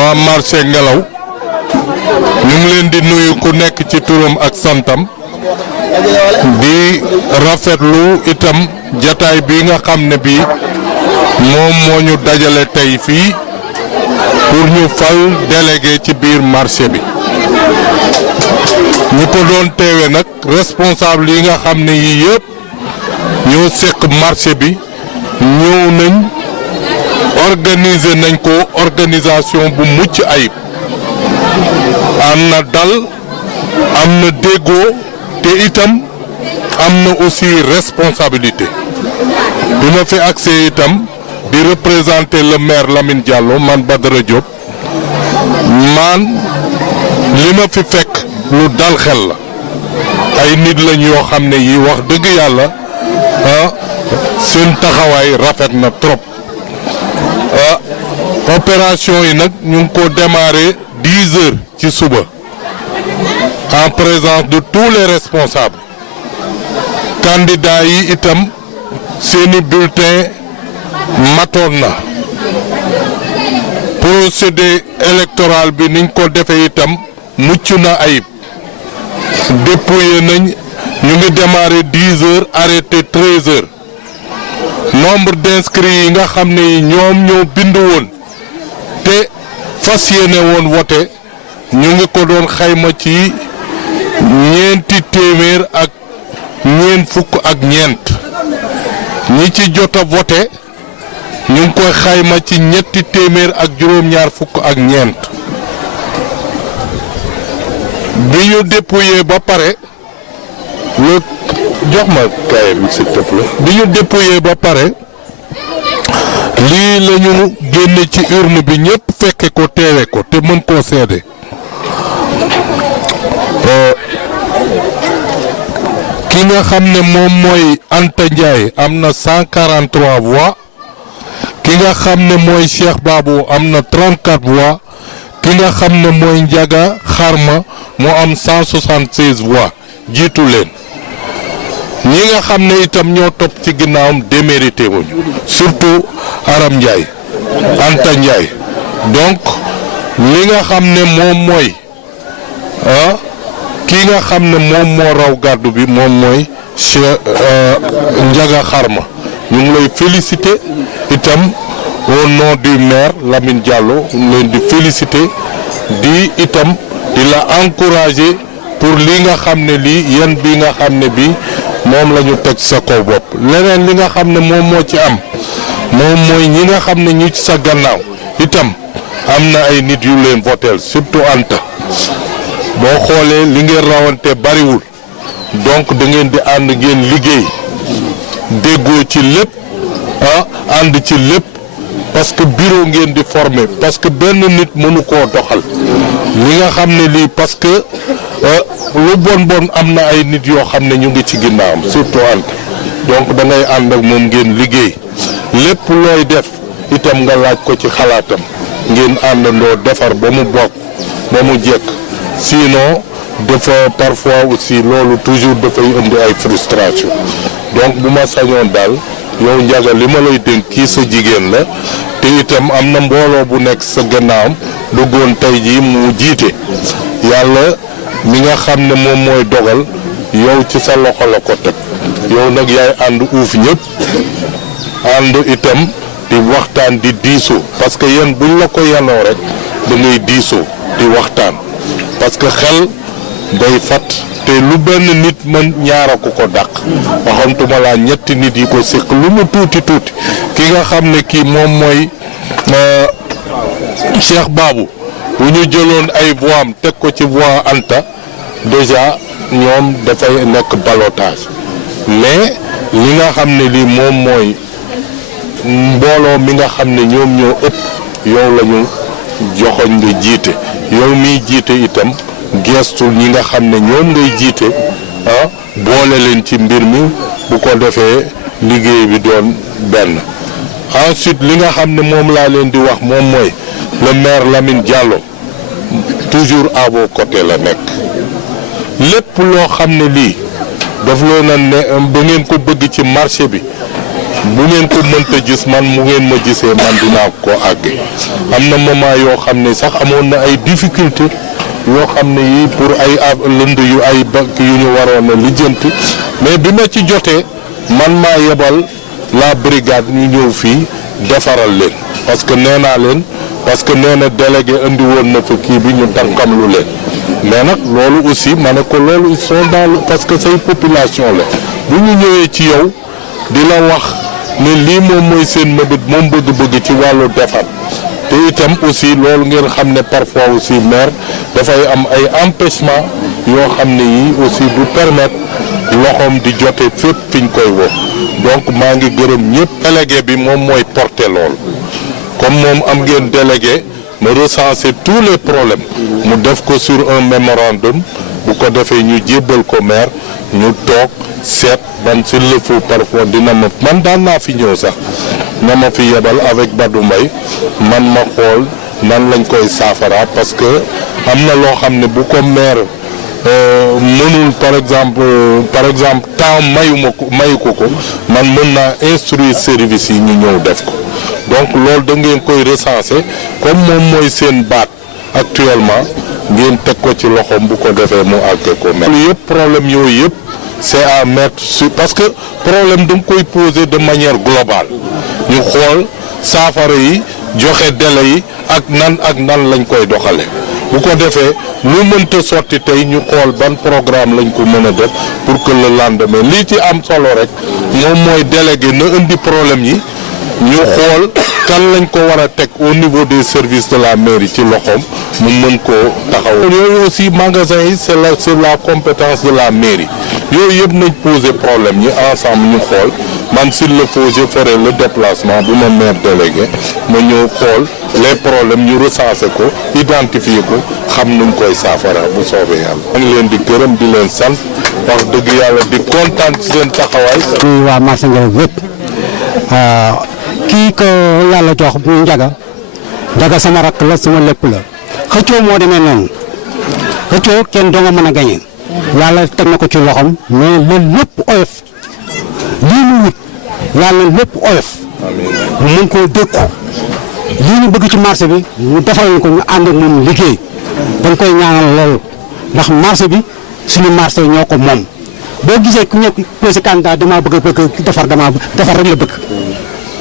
waa marché Ngelaw ñu ngi leen di nuyu ku nekk ci turam ak santam di rafetlu itam jataay bi nga xam ne bi moom moo ñu dajale tey fii pour ñu fal délégué ci biir marché bi ñu ko doon teewe nag responsable yi nga xam ne yii yëpp ñoo seq marché bi ñëw nañ organiser nañ ko organisation bu mucc ayib am na dal am na déggoo te itam am na aussi responsabilité bi ma fi accès itam di représenter le maire Lamine Diallo man Badara Diop man li ma fi fekk lu dal xel la ay nit lañ yoo xam ne yi wax dëgg yàlla seen taxawaay rafet na trop opération yi nag ñu ngi ko démarré 10 heures ci suba en présence de tous les responsables candidats yi itam seeni bulletin matoon na procédé électoral bi niñ ko defee itam mucc na ayib dépouillé nañ ñu ngi démarré 10 heures arrêté 13 heures nombre d'inscrits yi nga xam ne ñoom ñoo bindu woon te fas yéene woon wote ñu ngi ko doon xayma ci ñeenti téeméer ak ñeent fukk ak ñeent ñi ci jot a voté ñu ngi koy xayma ci ñetti téeméer ak juróom-ñaar fukk ak ñeent bi ñu dépouillé ba pare jox ma kaye bi s'il te plaît bi ñu dépouillé ba pare lii la ñu génne ci urne bi ñëpp fekke ko teewe ko te mën koo seede ki nga xam ne moom mooy Anta Ndiaye am na 143 voix ki nga xam ne mooy Cheikh Babou am na 34 voix ki nga xam ne mooy Ndiaga Xarma moo am 176 voix jiitu leen ñi nga xam ne itam ñoo topp ci ginnaawam démérité wuñu surtout Aram Ndiaye Anta Ndiaye donc li nga xam ne moom mooy kii nga xam ne moom moo raw gàddu bi moom mooy Ndiaga Xarma ñu ngi lay féliciter itam au nom du maire Lamine Diallo ñu leen di féliciter di itam di la encourager pour li nga xam ne lii yéen bi nga xam ne bii moom la ñu teg sa kaw bopp leneen li nga xam ne moom moo ci am moom mooy ñi nga xam ne ñu ci sa gannaaw itam am na ay nit yu leen voteel surtout Anta boo xoolee li ngeen rawante bariwul donc da ngeen di ànd ngeen liggéey déggoo ci lépp ànd ci lépp parce que bureau ngeen di former parce que benn nit mënu koo doxal li nga xam ne lii parce que lu bon am na ay nit yoo xam ne ñu ngi ci ginnaawam surtout Anta donc da ngay ànd ak moom ngeen liggéey lépp looy def itam nga laaj ko ci xalaatam ngeen àndandoo defar ba mu bokk ba mu jekk sinon dafa parfois aussi loolu toujours dafay indi ay frustration donc bu ma sañoon daal yow Ndiaga li ma lay dénk kii sa jigéen la te itam am na mbooloo bu nekk sa gannaawam duggoon tey jii mu jiite yàlla mi nga xam ne moom mooy dogal yow ci sa loxo la ko teg yow nag yaay ànd uuf ñëpp ànd itam di waxtaan di diisoo parce que yéen buñ la ko yanoo rek da ngay diisoo di waxtaan parce que xel day fat te lu benn nit mën ñaara ko dàq waxantuma laa ñetti nit yi ko séq lu mu tuuti ki nga xam ne kii moom mooy Cheikh Babou bu ñu jëloon ay voix am teg ko ci voix Anta déjà ñoom dafay nekk ballottage mais li nga xam ne lii moom mooy mbooloo mi nga xam ne ñoom ñoo ëpp yow la ñu joxoñ nga jiite yow miy jiite itam gestul ñi nga xam ne ñoom ngay jiite boole leen ci mbir mi bu ko defee liggéey bi doon benn ensuite li nga xam ne moom laa leen di wax moom mooy le maire Lamine Diallo toujours à vos côtés la nekk lépp loo xam ne lii daf leen a ne ba ngeen ko bëgg ci marché bi bu ngeen ko mënta gis man mu ngeen ma gisee man dinaa ko àgge am na moment yoo xam ne sax amoon na ay difficulté yoo xam ne yi pour ay lënd yu ay bank yu ñu waroon a lijjanti mais bi ma ci jotee man maa yebal la brigade ñu ñëw fii defaral leen parce que nee naa leen parce que nee na délégué indi woon na fa kii bi ñu tànkam lu leen mais nag loolu aussi ma ne ko loolu ils sont dans parce que say population la bu ñu ñëwee ci yow di la wax ne lii moom mooy seen mëbët moom bëgg-bëgg ci wàllu defar te itam aussi loolu ngeen xam ne parfois aussi maire dafay am ay empêchement yoo xam ne yi aussi du permettre loxoom di jote fépp fi ñu koy woo donc maa ngi gërëm ñëpp. délégué bi moom mooy porter lool comme moom am ngeen délégué ma recenser tous les problèmes mu def ko sur un mémorandum bu ko defee ñu jébbal ko maire ñu toog seet ban s'il le faut parfois dina ma man daan naa fi ñëw sax na ma fi yebal avec Badou Mbaye man ma xool nan lañ koy saafara parce que am na loo xam ne bu ko maire mënul par exemple temps mayu ko man mën naa instruire service yi ñu ñëw def ko donc loolu da ngeen koy recenser comme moom mooy seen baat actuellement ngeen teg ko ci loxoom bu ko defee mu àgge ko mel yëpp problème yooyu yëpp c'est à mettre sur parce que problème da nga koy poser de manière globale ñu xool saafara yi joxe délai yi ak nan lañ koy doxale bu ko defee lu mënta sotti tey ñu xool ban programme lañ ko mën a def pour que le lendemain lii ci am solo rek moom mooy délégué na indi problème yi ñu xool kan lañ ko war a teg au niveau des services de la mairie ci loxoom mu mën koo taxaw. yooyu aussi magasin yi c'est la compétence de la mairie yooyu yëpp nañ poser problème yi ensemble ñu xool man s'il le faut je ferai le déplacement bu ma maire délégué ma ñëw xool les problèmes ñu recenser ko identifier ko xam nuñ koy saafara bu soobee yàlla. maa ngi leen di gërëm di leen sant wax dëgg yàlla di kontaan ci seen taxawaay. ñuy waa marché Nguel yëpp kii ko yàlla jox bu njaga sama rakk la sama lépp la xëccoo moo demee noonu xëccoo kenn doo nga mën a gañe yàlla teg na ko ci loxoom mais loolu lépp oyof lii mu wut yàlla lépp oyof mu mën koo dékku lii ñu bëgg ci marché bi mu defal ko ñu ànd ak moom liggéey dañ koy ñaanal loolu ndax marché bi suñu marché ñoo ko moom boo gisee ku nekk posé candidat damaa bëgg defar rek la bëgg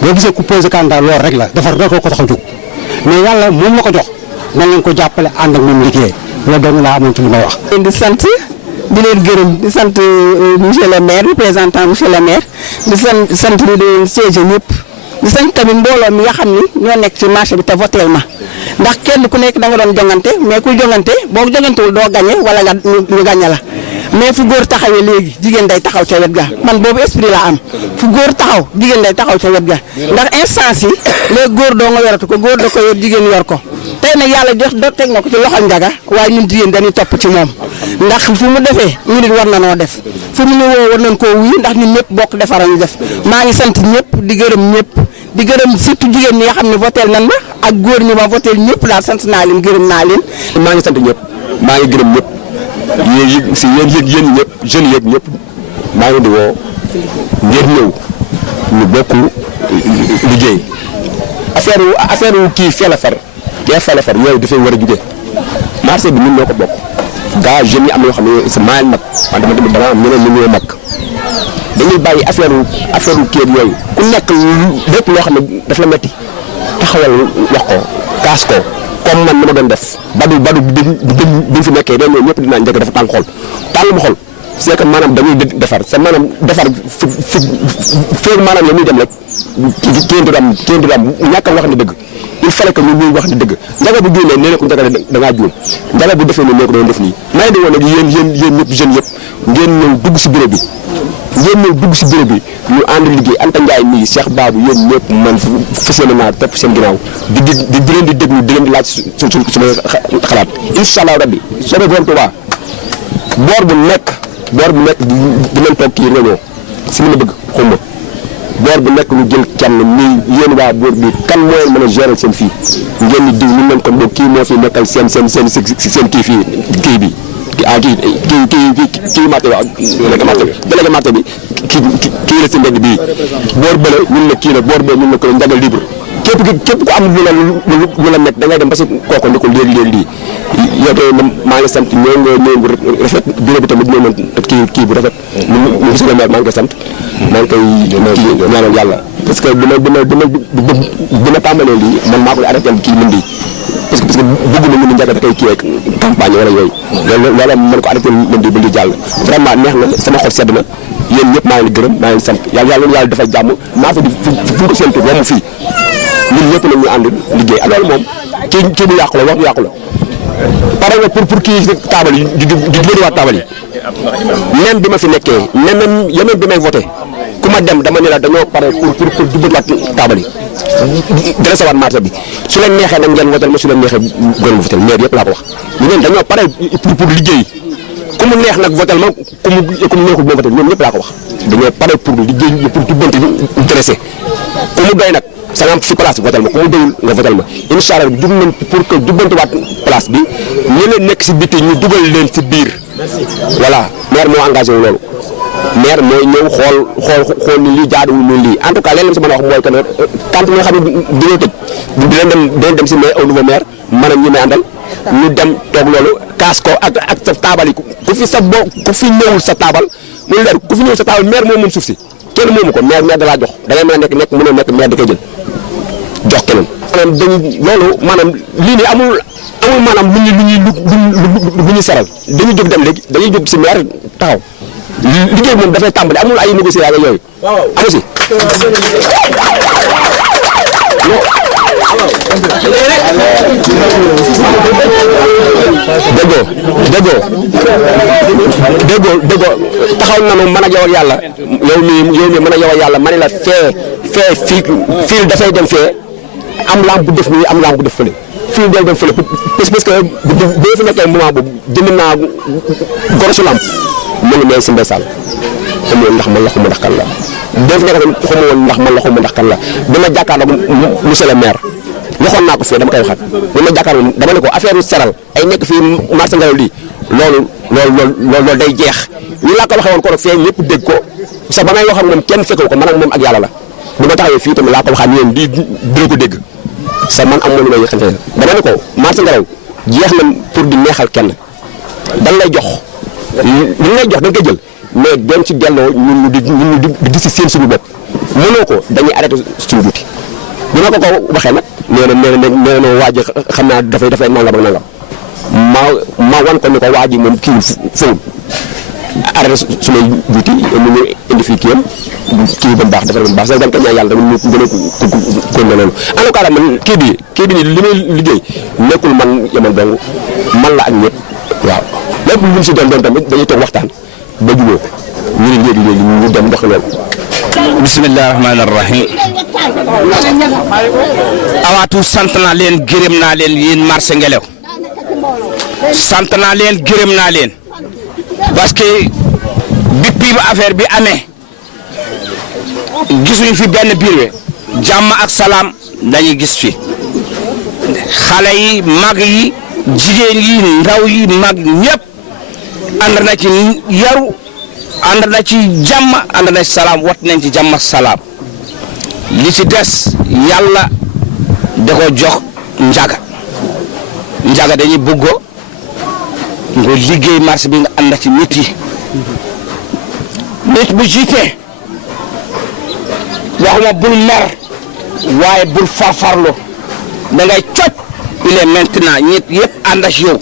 boo gisee ku posé candidat loolu rek la defar rek ko tax a jóg mais yàlla moom la ko jox nañ leen ko jàppale ànd ak moom liggéey loolu doon laa amoon ci li may wax. di sant di leen gërëm di sant monsieur le maire représentant monsieur le maire di sant di leen siège ñëpp di sant tamit mbooloo mi nga xam ni ñoo nekk ci marché bi te voteel ma ndax kenn ku nekk da nga doon jongante mais ku jongante boo jongantewul doo gagné wala nga ñu gagné la. mais fu góor taxawee léegi jigéen day taxaw ca wet ga man boobu esprit la am fu góor taxaw jigéen day taxaw ca wet ga ndax instance yi léegi góor doo nga yoratu ko góor da ko yor jigéen yor ko tey nag yàlla jox teg na ko ci loxol njaga waaye ñun jigéen dañuy topp ci moom ndax fu mu defee ñu nit war na noo def fu mu ñu woo war nañ koo wuyu ndax ñun ñëpp bokk defara ñu def maa ngi sant ñëpp di gërëm ñëpp di gërëm surtout jigéen ñi nga xam ne votel nan ma ak góor ñi ma votel ñëpp daal sant naa leen gërëm naa leen. maa ngi sant ñëpp maa ngi gërëm ñëpp yéen si yéen ñëpp jeunes yëpp ñëpp maa ngi di woo ngeen ñëw ñu bokk liggéey affaire kii fee la far yooyu dafay war a jóge marché bi ñun ñoo ko bokk gaa jeunes yi am na yoo xam ne c'est maa mag wante man tamit dama am ñeneen ñu ñoo mag dañuy bàyyi affaire kii yooyu ku nekk lépp loo xam ne daf la metti taxawal wax ko kaas ko comme man ni ma doon def badu bi fi nekkee dañoo ñëpp dinaa njëkk dafa tàng xol tàng ma xol c'est que maanaam dañuy defar c'est maanaam defar fi maanaam la muy dem rek kenn du am ñàkk a wax ne dëgg il fallait que ñuy wax ne dëgg njaga bu juumee nee na ko njaga da ngaa juum njaga bu defee nii nee ko doon def nii maa ngi di woon nag yéen ñëpp jeunes yëpp ngeen ñëw dugg si bureau bi ñu ànd liggéey Anta Ndiaye mii Cheikh Babou yéen ñëpp man fas yéene naa topp seen ginnaaw di leen di déglu di leen di laaj suñu xalaat incha allah rabbi soobee borom Tuubaa boor bu nekk di leen toog kii réunion si li ma bëgg xumba boor bu nekk ñu jël kenn nii yéen waa boor bi kan mooy mën a gérer seen fii ngeen di diw ñu leen ko boog kii moo fi nekkal seen kii fii kii bi kii marché bi délégué marché bi kii la si mbedd bii boor bële ñun la kii la boor bële ñun la ko njaga libre képp ku am lu la met da ngay dem parce que kooku ni ko léegi lii yow tamit maa ngi sant ñëw bu rafet bureau bi tamit ñëw na kii bu rafet monsieur le maire maa ngi koy sant maa ngi koy kii ñaanal yàlla parce que dina tàmbalee lii man maa koy arrêté kii mën di parce que bëgguma ñu ni njaga da koy kii ak campagne wala yooyu loolu mën ko arrêté mën di ba di jàll vraiment neex na sama xol sedd na yéen ñëpp maa ngi gërëm maa ngi sant yàlla defal jàmm maa fa di fu ko séntu romb fii ñun ñëpp nag ñu ànd liggéey ak loolu moom kii bu yàqu la wax bu yàqu la pare nga pour kii taabal yi di bëriwaat taabal yi même bi ma fi nekkee même bi may voté ku ma dem dama ne la dañoo pare pour di bëriwaat taabal yi dressé waat marché bi su leen neexee nag ngeen votel ma su leen neexee gën ma votel maire yëpp laa ko wax ñu neen dañoo pare pour liggéey ku mu neex nag votel ma ku mu neexul ma votel ñoom ñëpp laa ko wax dañoo pare pour liggéey pour jubbanti dressé ku mu doy nag sa nga am fi place votel ma ku mu doyul nga votel ma incha allah jug nañ pour que jubbantiwaat place bi ñu leen nekk si biti ñu dugal leen si biir voilà maire moo engagé wu loolu maire mooy ñëw xool ni lii jaaduwul ni lii en tout cas leen la si mën a wax mooy que ne quand nga xam ne dañoo tëj dinañ dem si maire au nouveau maire mën a ñi may àndal ñu dem toog loolu kaas ko ak sa taabal yi ku fi ñëwul sa taabal mu leer ku fi ñëwul sa taabal maire moom suuf si kenn moomu ko maire da laa jox da ngay mën a nekk mën a nekk maire da koy jël jox keneen maanaam loolu maanaam lii nii amul maanaam lu ñuy saral dañuy jóg dem léegi dañuy jóg si maire taxaw liggéey moom dafay tàmbali amul ay négocier ak yooyu amu si déggoo taxaw nanu mën a yow ak yàlla yow mi mën a yow ak yàlla ma ne la fii dafay dem fee am lampe bu def nii am lampe bu def fële fii del dem fële parce que boo fi nekkee moment boobu jënd naa gorosu lampe mu ngi nee si mbéysal xamoon ndax man la xamu ndax kan la boo fi nekk xamu woon ndax man la xamu ndax kan la dama jàkkaarloog monsieur le maire waxoon naa ko fii dama koy waxaat dama jàkkaarloog dama ne ko affaire seral ay nekk fii marché Ngelaw lii loolu day jeex ñu laa ko waxee woon ko rek fee ñëpp dégg ko sax ba may wax ak moom kenn fekkewu ko man ak moom ak yàlla la bu ma taxawee fii tamit laa ko waxaat yéen dina ko dégg sax man am na lu may yëkkante dama ne ko marché Ngelaw jeex na pour di neexal kenn dañ lay jox li lay jox da nga koy jël mais dem ci delloo ñun ñu di gis si seen suñu bopp mënoo ko dañuy arrêté suñu duuti bu ma ko waxee nag nee na waa ji xam naa dafay nangam ak nangam ma wan ko ni ko waa ji moom kii fóon arrêté suñuy duuti mu ñu indi fii kii ba mu baax defar ba mu baax sax dañ ko ñaan yàlla tamit ñu gën a ko noonu en tout cas man kii bi nii li may liggéey nekkul man yemal dong man la ak ñëpp waaw lépp lu ñu si doon tamit dañuy toog waxtaan ba jubóo ñu ne léegi ñu dem dox loolu. bismillahi rahmaani rahim. avant tout sant naa leen gërëm naa leen yéen marché Ngelaw sant naa leen gërëm naa leen parce que depuis ba affaire bi amee gisuñ fi benn biir we jàmm ak salaam dañuy gis fi xale yi mag yi jigéen yi ndaw yi mag ñëpp ànd na ci yaru ànd na ci jàmm ànd na ci salaam wat nañ ci jàmm ak salaam li ci des yàlla da ko jox njaga dañuy bëggoo nga liggéey marché bi nga ànd ci nit yi nit bu jiite waxuma bul mer waaye bul farfarlo da ngay coj il est maintenant nit yëpp ànd ak yow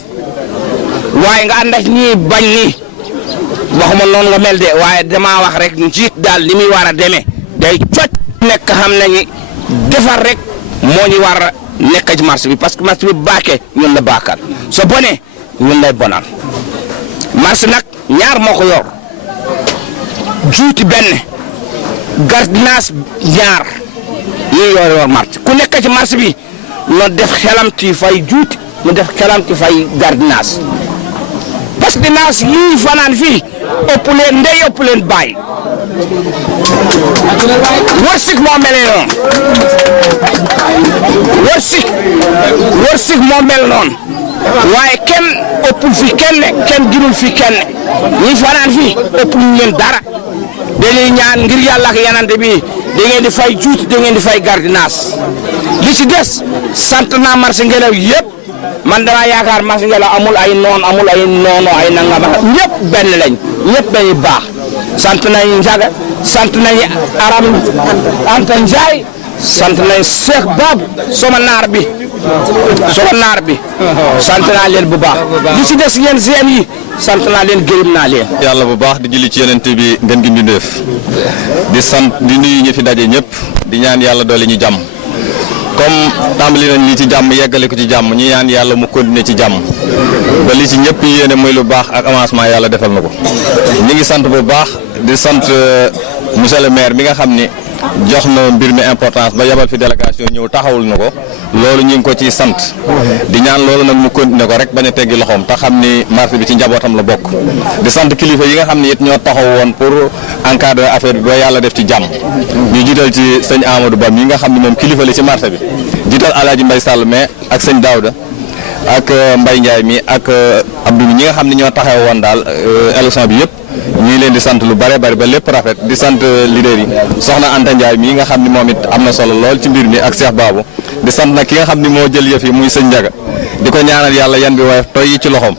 waaye nga ànd ak ñii bañ nii waxuma noonu nga mel de waaye damaa wax rek njiit daal li muy war a demee day coj nekk xam nañu defar rek moo ñu war a nekk ci marché bi parce que marché bi baakee ñun la baakal so bonee ñun lay bonal marché nag ñaar moo ko yor juuti benn gardiennage ñaar ñii yor marché ku nekk ci marché bi no def xelam ci fay juuti mu def xelam ci fay gardiennage parce que dinaas yii fanaan fii ëpp leen ndey ëpp leen baay wërsëg moo mel noonu wërsëg moo mel noonu waaye kenn ëppul fi kenn ginul fi kenn ñi fanaan fi ëppul ñu leen dara dañuy ñaan ngir yàlla ak yanante bi da ngeen di fay juuti da ngeen di fay gardiennage li ci des sant naa marché Ngelaw yëpp man dama yaakaar marché Ngelaw amul ay noon amul ay noono ay nangam ñëpp benn lañ ñëpp dañuy baax sant nañu Njaga sant nañu Aram Anta Njaay sant nañu Cheikh Bab sama naar bi sant naa leen bu baax li ci des yéen seen yi sant naa leen gërëm naa leen. yàlla bu baax di julli ci yonent bi ngeen gi mbindeef di sant di nuyu ñi fi daje ñëpp di ñaan yàlla doole ñu jàmm comme tàmbali nañ lii ci jàmm yeggale ko ci jàmm ñu ñaan yàlla mu continuer ci jàmm ba li ci ñëpp yéene muy lu baax ak avancement yàlla defal na ko ñu ngi sant bu baax di sant monsieur le maire mi nga xam ni jox na mbir mi importance ba yabal fi délégation ñëw taxawul na ko loolu ñu ngi ko ciy sant di ñaan loolu nag mu continuer ko rek bañ a teggi loxoom te xam ni marché bi ci njabootam la bokk di sant kilifa yi nga xam ni it ñoo taxaw woon pour encadrer affaire bi ba yàlla def ci jàmm ñu jiital ci sëñ Amadou Ba mi nga xam ni moom kilifa la ci marché bi jiital Alaaji Mbay Sall mais ak sëñ Daouda ak Mbay Ndiaye mi ak Abdou ñi nga xam ni ñoo taxaw woon daal élection bi yëpp ñu ngi leen di sant lu bare bari ba lépp rafet di sant leader yi soxna Anta Ndiaye mii nga xam ni moom it am na solo lool ci mbir mi ak Cheikh Babou di sant nag ki nga xam ni moo jël yëf yi muy sëñ Njaga di ko ñaanal yàlla yan bi woyof toy yi ci loxoom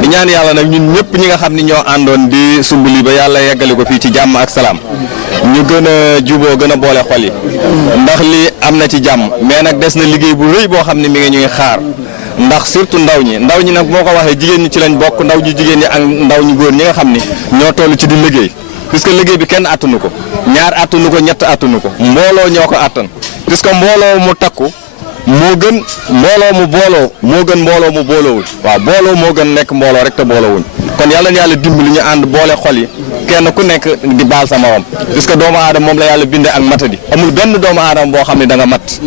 di ñaan yàlla nag ñun ñëpp ñi nga xam ni ñoo àndoon di sumbali ba yàlla yeggali ko fii ci jàmm ak salaam ñu gën a juboo gën a boole xol yi ndax li am na ci jàmm mais nag des na liggéey bu rëy boo xam ne mi ngi ñuy xaar ndax surtout ndaw ñi nag moo ko waxee jigéen ñi ci lañ bokk ndaw ñu jigéen ñi ak ndaw ñu góor ñi nga xam ni ñoo toll ci di liggéey puisque liggéey bi kenn attanu ko ñaar attanu ko ñett attanu ko mbooloo ñoo ko attan puisque mbooloo mu takku moo gën mbooloo mu booloo moo gën mbooloo mu booloowul waaw booloo moo gën nekk mbooloo rek te booloowuñ kon yàlla na yàlla dimbali ñu ànd boole xol yi kenn ku nekk di baal sa morom puisque doomu aadama moom la yàlla bindee ak matadi amul benn doomu aadama boo xam ne da nga mat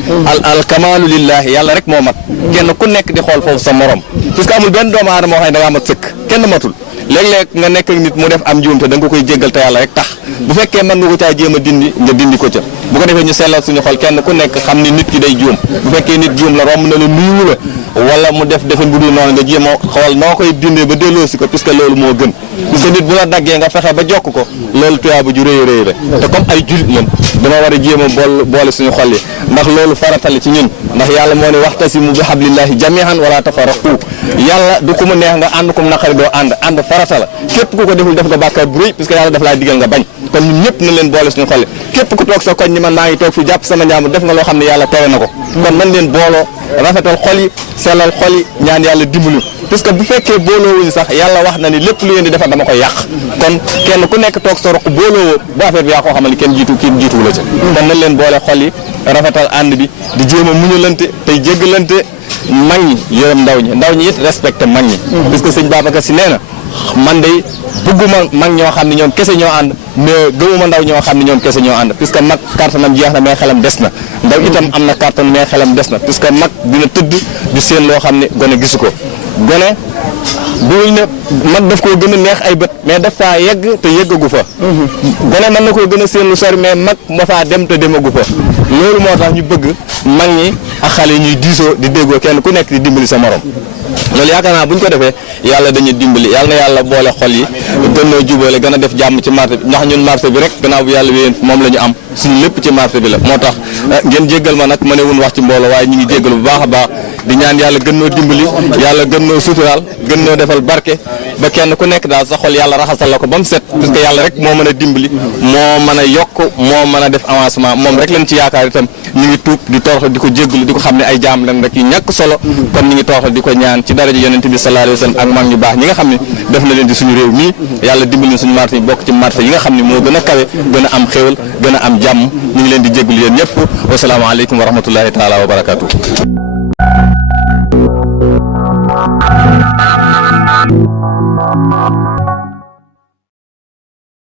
al kamaalu lillahi yàlla rek moo mat kenn ku nekk di xool foofu sa morom puisque amul benn doomu aadama boo xam ne da ngaa mat sëkk kenn matul léeg-léeg nga nekk ak nit mu def am njuumte da nga koy jéggal te yàlla rek tax bu fekkee mën nga ko caa jéem a dindi nga dindi ko ca bu ko defee ñu sellal suñu xol kenn ku nekk xam ni nit ki day juum bu fekkee nit juum la romb na la nuyu la wala mu def defin bu dul noonu nga jéem a xool noo koy dindee ba delloosi ko puisque loolu moo gën puisque nit bu la daggee nga fexe ba jokk ko loolu tuyaaba ju rëy rëy la te comme ay julit lan dama war a jéem a boole suñu xol yi ndax loolu faratale ci ñun ndax yàlla moo ne waxtasimu bi hablillahi jami'an wala tafarraqu yàlla du ko mu neex nga ànd kum naqari doo ànd farata la képp ku ko deful def nga bàkkaar bu rëy puisque yàlla daf laa digal nga bañ kon ñun ñëpp na leen boole suñu xol yi képp ku toog sa koñ ni man maa ngi toog fi jàpp sama njaamu def nga loo xam ne yàlla tere na ko kon man leen booloo rafetal xol yi sellal xol yi ñaan yàlla dimbalu puisque bu fekkee booloowuñu sax yàlla wax na ni lépp lu ngeen di defar dama koy yàq kon kenn ku nekk toog sa roq booloowoo bu affaire bi yaa koo xamal ni kenn jiituwu la ca kon nañ leen boole xol yi rafetal ànd bi di jéem a muñalante tey jéggalante mag ñi yërëm ndaw ñi it respecté mag ñi puisque sëñ Babacar Si nee na man day bëgguma mag ñoo xam ne ñoom kese ñoo ànd mais gëmuma ndaw ñoo xam ne ñoom kese ñoo ànd puisque mag kàttanam jeex na mais xelam des na ndaw itam am na kàttan mais xelam des na puisque mag dina tëdd di seen loo xam ne gone gisu ko gone duñ ne mag daf koo gën a neex ay bët mais daf faa yegg te yeggagu fa gone mën na koo gën a seen lu sori mais mag ma faa dem te demagu fa loolu moo tax ñu bëgg mag ñi ak xale yi ñuy diisoo di déggoo kenn ku nekk di dimbali sa morom loolu yaakaar naa bu ñu ko defee yàlla dañuy dimbali yàlla na yàlla boole xol yi gën noo jubale gën a def jàmm ci marché bi ndax ñun marché bi rek gannaaw bu yàlla wéyeen moom la ñu am suñu lépp ci marché bi la moo tax ngeen jéggal ma nag ma ne wun wax ci mbooloo waaye ñu ngi jéggal bu baax a baax di ñaan yàlla gën noo dimbali yàlla gën noo suturaal gën noo defal barke ba kenn ku nekk daal sa xol yàlla raxasal la ko ba mu set parce que yàlla rek moo mën a dimbali moo mën a yokk moo mën a def avancement moom rek lañ ci yaakaar itam ñu ngi tuub di toroxal di ko jéggalu di ko xam ne ay jaam lañ rek yu ñàkk solo kon ñu ngi toroxal di ko ñaan ci daraja yonent bi sallallahu alayhi wa sallam ak mag ñu baax ñi nga xam ne def na leen di suñu réew mii yàlla dimbali suñu marché yi bokk ci marché yi nga xam ne moo gën a kawe gën a am xéwal gën a am jàmm ñu ngi leen di jéggalu yéen ñëpp wasalaamaaleykum wa rahmatullahi taala wa barakatuh